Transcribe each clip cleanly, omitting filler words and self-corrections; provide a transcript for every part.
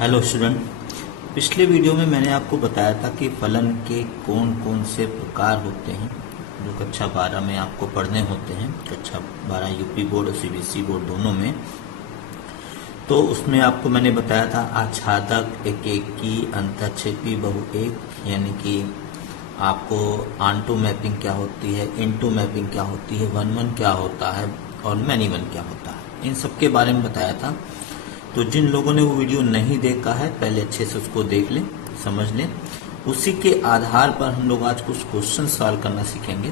Hello student. पिछले video में मैंने आपको बताया था कि फलन के कौन कौन से प्रकार होते हैं जो कक्षा 12 में आपको पढ़ने होते हैं, कक्षा 12 यूपी बोर्ड और सीबीएसई बोर्ड दोनों में। तो उसमें आपको मैंने बताया था आच्छादक, एकेकी, अंतःक्षेपी, बहुएक, यानी कि आपको ऑनटू मैपिंग क्या होती है, इनटू मैपिंग क्या होती है, वन वन क्या होता है और मैनी वन क्या होता है, इन सब के बारे में बताया था। तो जिन लोगों ने वो वीडियो नहीं देखा है पहले अच्छे से उसको देख लें, समझ लें। उसी के आधार पर हम लोग आज कुछ क्वेश्चन सॉल्व करना सीखेंगे।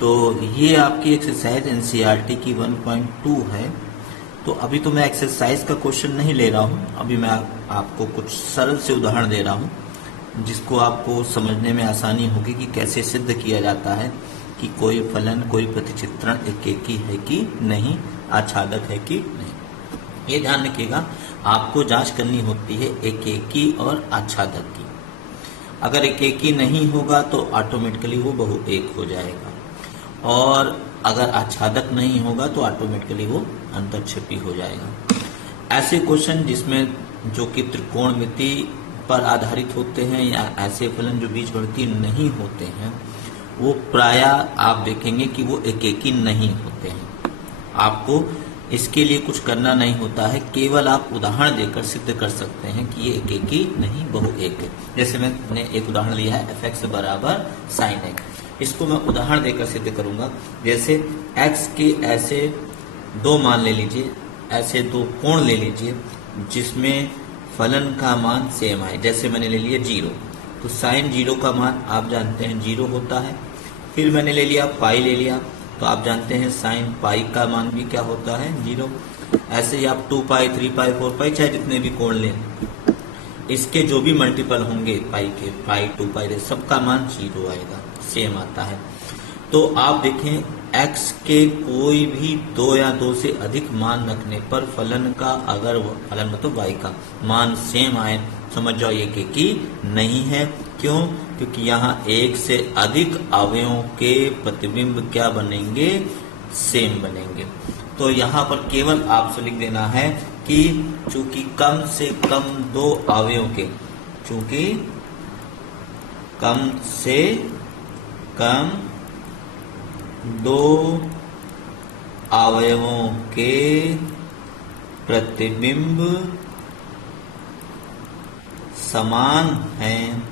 तो ये आपकी एक्सरसाइज एनसीईआरटी की 1.2 है। तो अभी तो मैं एक्सरसाइज का क्वेश्चन नहीं ले रहा हूँ, अभी मैं आपको कुछ सरल से उदाहरण दे रहा हूँ जिसको आपको समझने में आसानी होगी कि कैसे सिद्ध किया जाता है कि कोई फलन, कोई प्रतिचित्रण एकेकी है कि नहीं, आच्छादक है कि नहीं। ये ध्यान रखिएगा, आपको जांच करनी होती है एकेकी और आच्छादक की। अगर एकेकी नहीं होगा तो ऑटोमेटिकली वो बहुएक हो जाएगा, और अगर आच्छादक नहीं होगा तो ऑटोमेटिकली वो अंतःक्षेपी हो जाएगा। ऐसे क्वेश्चन जिसमें जो कि त्रिकोणमिति पर आधारित होते हैं या ऐसे फलन जो बीजगणितीय नहीं होते हैं, वो प्रायः आप देखेंगे कि वो एकेकी नहीं होते हैं। आपको इसके लिए कुछ करना नहीं होता है, केवल आप उदाहरण देकर सिद्ध कर सकते हैं कि ये एकेकी नहीं बहुएक है। जैसे मैंने एक उदाहरण लिया है f(x) बराबर sin x। इसको मैं उदाहरण देकर सिद्ध करूंगा। जैसे x के ऐसे दो मान ले लीजिए, ऐसे दो कोण ले लीजिए जिसमें फलन का मान सेम आए। जैसे मैंने ले लिया 0, तो sin 0 का मान आप जानते हैं 0 होता है। फिर मैंने ले लिया पाई ले लिया, तो आप जानते हैं साइन पाई का मान भी क्या होता है 0। ऐसे ही आप 2 पाई, 3 पाई, 4 पाई, चाहे जितने भी कोण लें, इसके जो भी मल्टीपल होंगे पाई के, पाई 2 पाई, सबका मान 0 आएगा, सेम आता है। तो आप देखें x के कोई भी 2 या 2 से अधिक मान रखने पर फलन का, अगर फलन मतलब y का मान सेम आए, समझ जाओ ये एकेकी नहीं है। क्यों? क्योंकि यहाँ एक से अधिक अवयवों के प्रतिबिंब क्या बनेंगे, सेम बनेंगे। तो यहाँ पर केवल आपसे लिख देना है कि चूंकि कम से कम 2 अवयवों के, चूंकि कम से कम 2 अवयवों के प्रतिबिंब समान हैं,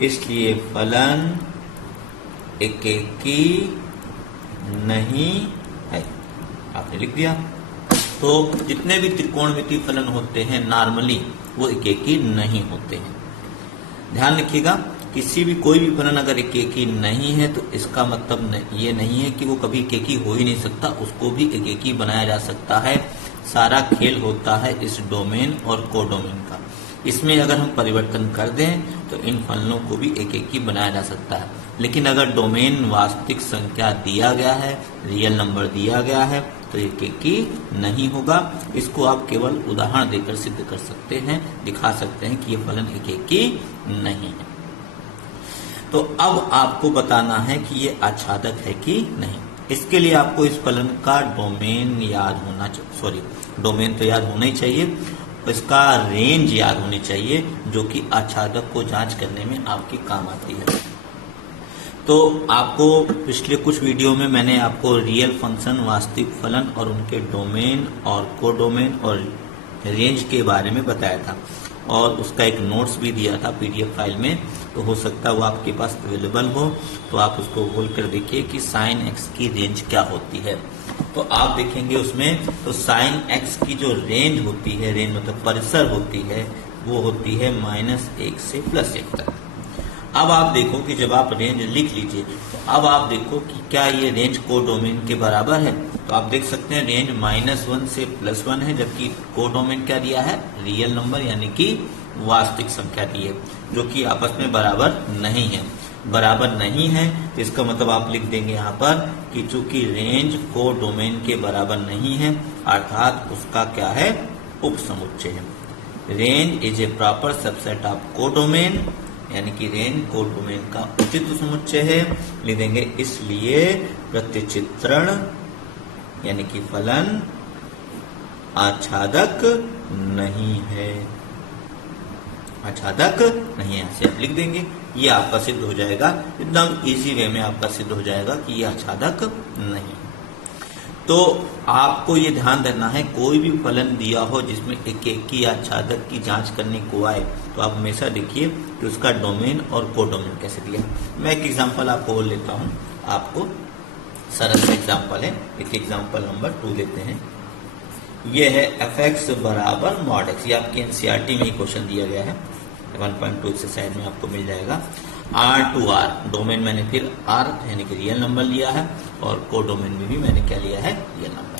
इसलिए फलन एकेकी नहीं है। आपने लिख दिया। तो जितने भी त्रिकोणमितीय फलन होते हैं नॉर्मली वो एकेकी नहीं होते हैं। ध्यान रखिएगा, किसी भी कोई भी फलन अगर एकेकी नहीं है तो इसका मतलब ये नहीं है कि वो कभी एकेकी हो ही नहीं सकता, उसको भी एकेकी बनाया जा सकता है। सारा खेल होता है इस डोमेन और कोडोमेन का। इसमें अगर हम परिवर्तन कर दें तो इन फलनों को भी एकेकी बनाया जा सकता है। लेकिन अगर डोमेन वास्तविक संख्या दिया गया है, रियल नंबर दिया गया है, तो एकेकी नहीं होगा। इसको आप केवल उदाहरण देकर सिद्ध कर सकते हैं, दिखा सकते हैं कि ये फलन एकेकी नहीं है। तो अब आपको बताना है कि ये आच्छादक है कि नहीं। इसके लिए आपको इस फलन का डोमेन याद होना चाहिए, सॉरी डोमेन तो याद होना ही चाहिए, इसका रेंज याद होनी चाहिए, जो कि आच्छादक को जांच करने में आपकी काम आती है। तो आपको पिछले कुछ वीडियो में मैंने आपको रियल फंक्शन, वास्तविक फलन और उनके डोमेन और कोडोमेन और रेंज के बारे में बताया था, और उसका एक नोट्स भी दिया था पीडीएफ फाइल में। तो हो सकता है वो आपके पास अवेलेबल हो, तो आप उसको खोल कर देखिए कि साइन एक्स की रेंज क्या होती है। तो आप देखेंगे उसमें, तो साइन एक्स की जो रेंज होती है, रेंज मतलब परिसर होती है, वो होती है -1 से +1 तक। अब आप देखो कि जब आप रेंज लिख लीजिए, तो अब आप देखो कि क्या ये रेंज कोडोमेन के बराबर है। तो आप देख सकते हैं रेंज -1 से +1 है, जबकि कोडोमेन क्या दिया है, रियल नंबर यानी कि वास्तविक संख्या दी है, जो कि आपस में बराबर नहीं है। बराबर नहीं है तो इसका मतलब आप लिख देंगे यहाँ पर कि चूंकि रेंज कोडोमेन के बराबर नहीं है, अर्थात उसका क्या है, उपसमुच्चय है। Range is a proper subset of codomain, यानी कि रेंज कोडोमेन का उचित समुच्चय है, लिख देंगे। इसलिए प्रतिचित्रण यानी कि फलन आच्छादक नहीं है, आच्छादक नहीं है, ऐसे आप लिख देंगे। ये आपका सिद्ध हो जाएगा, एकदम इजी वे में आपका सिद्ध हो जाएगा कि ये आच्छादक नहीं है। तो आपको ये ध्यान देना है, कोई भी फलन दिया हो जिसमें एकेकी या आच्छादक की जांच करने को आए तो आप हमेशा देखिए कि उसका डोमेन और कोडोमेन कैसे दिया। मैं एक एग्जांपल आपको बोल लेता हूं, आपको सरल सा एग्जांपल है, एक एग्जांपल नंबर 2 लेते हैं। ये है fx बराबर मॉड x, ये आपके एनसीईआरटी में ही क्वेश्चन दिया गया है, 1.2 से साइड में आपको मिल जाएगा। R टू R, डोमेन मैंने फिर R यानी कि रियल नंबर लिया है और कोडोमेन में भी मैंने क्या लिया है, रियल नंबर।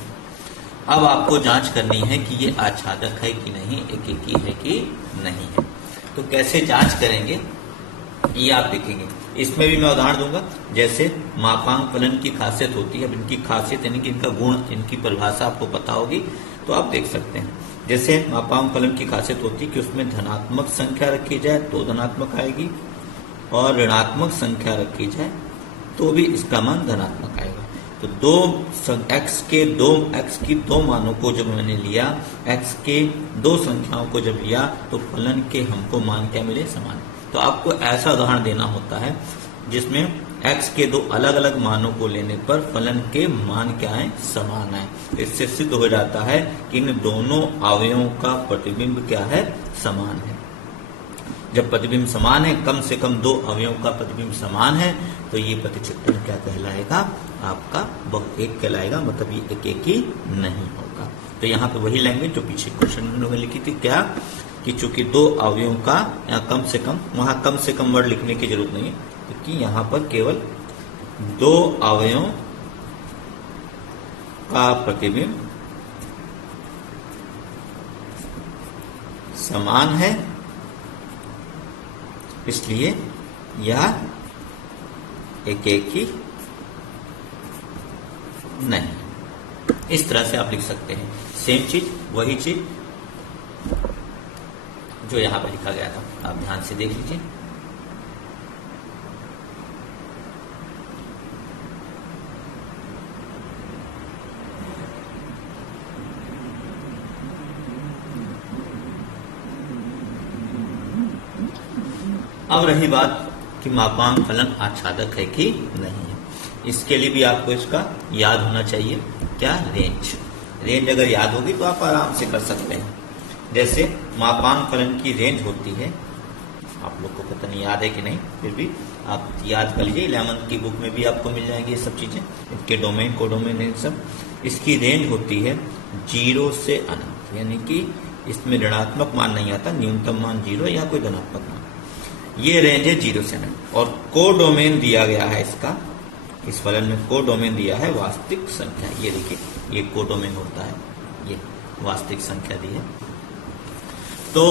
अब आपको जांच करनी है कि ये आच्छादक है कि नहीं, एकेकी है कि नहीं है। तो कैसे जांच करेंगे ये आप देखेंगे। इसमें भी मैं उदाहरण दूंगा, जैसे मापांक फलन की खासियत होती है। अब इनकी खासियत यानी कि इनका गुण, इनकी परिभाषा आपको पता होगी तो आप देख सकते हैं। जैसे मापांक फलन की खासियत होती है कि उसमें धनात्मक संख्या रखी जाए तो धनात्मक आएगी और ऋणात्मक संख्या रखी जाए तो भी इसका मान धनात्मक आएगा। तो x की दो मानों को जब मैंने लिया, x के दो संख्याओं को जब लिया तो फलन के हमको मान क्या मिले, समान। तो आपको ऐसा उदाहरण देना होता है जिसमें x के दो अलग अलग मानों को लेने पर फलन के मान क्या है, समान है। इससे सिद्ध हो जाता है कि इन दोनों अवयवों का प्रतिबिंब क्या है, समान है। जब प्रतिबिंब समान है, कम से कम दो अवयवों का प्रतिबिंब समान है, तो ये प्रतिचित्रण क्या कहलाएगा, आपका बहुएक कहलाएगा, मतलब ये एकेकी नहीं होगा। तो यहाँ पे वही लैंग्वेज जो पीछे क्वेश्चन में लिखी थी, क्या कि चूंकि दो अवयवों का, या कम से कम, वहां कम से कम वर्ड लिखने की जरूरत नहीं है, क्योंकि यहाँ पर केवल दो अवयवों का प्रतिबिंब समान है, इसलिए यह एकेकी नहीं। इस तरह से आप लिख सकते हैं। सेम चीज, वही चीज जो यहां पर लिखा गया था, आप ध्यान से देख लीजिए। अब रही बात कि मापांक फलन आच्छादक है कि नहीं है। इसके लिए भी आपको इसका याद होना चाहिए, क्या, रेंज अगर याद होगी तो आप आराम से कर सकते हैं। जैसे मापांक फलन की रेंज होती है, आप लोग को पता नहीं याद है कि नहीं, फिर भी आप याद कर लीजिए, 11th की बुक में भी आपको मिल जाएंगे ये सब चीजें, इनके डोमेन, कोडोमेन, रेंज सब। इसकी रेंज होती है 0 से अनंत, यानी कि इसमें ऋणात्मक मान नहीं आता, न्यूनतम मान 0 या कोई धनात्मक मान। ये रेंज है 0 से अनंत। और कोडोमेन दिया गया है इसका, इस फलन में कोडोमेन दिया है वास्तविक संख्या। ये देखिए, ये कोडोमेन होता है, ये वास्तविक संख्या दी है। तो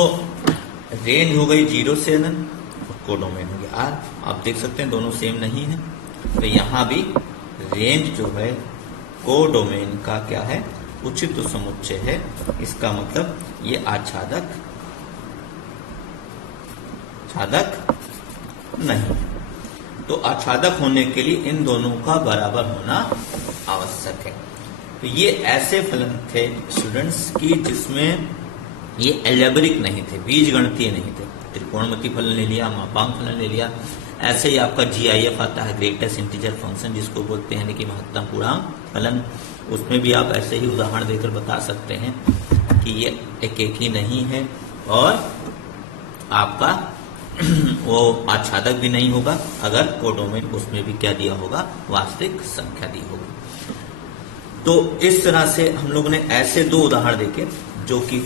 रेंज हो गई 0 से अनंत और कोडोमेन हो गया R। आप देख सकते हैं दोनों सेम नहीं है, तो यहां भी रेंज जो है कोडोमेन का क्या है, उचित समुच्चय है। इसका मतलब ये आच्छादक नहीं। तो आच्छादक होने के लिए इन दोनों का बराबर होना आवश्यक है। तो ये ऐसे फलन थे स्टूडेंट्स की जिसमें ये एल्जेब्रिक नहीं थे, बीजगणितीय नहीं थे। त्रिकोणमितीय फलन ले लिया, मापांक फलन ले लिया। ऐसे ही आपका GIF आता है, ग्रेटेस्ट इंटीजर फंक्शन जिसको बोलते हैं कि महत्तम पूर्णांक फलन, उसमें भी आप ऐसे ही उदाहरण देकर बता सकते हैं कि ये एकेकी नहीं है और आपका वो आच्छादक भी नहीं होगा अगर कोडोमेन उसमें भी क्या दिया होगा, वास्तविक संख्या दी होगी। तो इस तरह से हम लोगों ने ऐसे दो उदाहरण देखे जो कि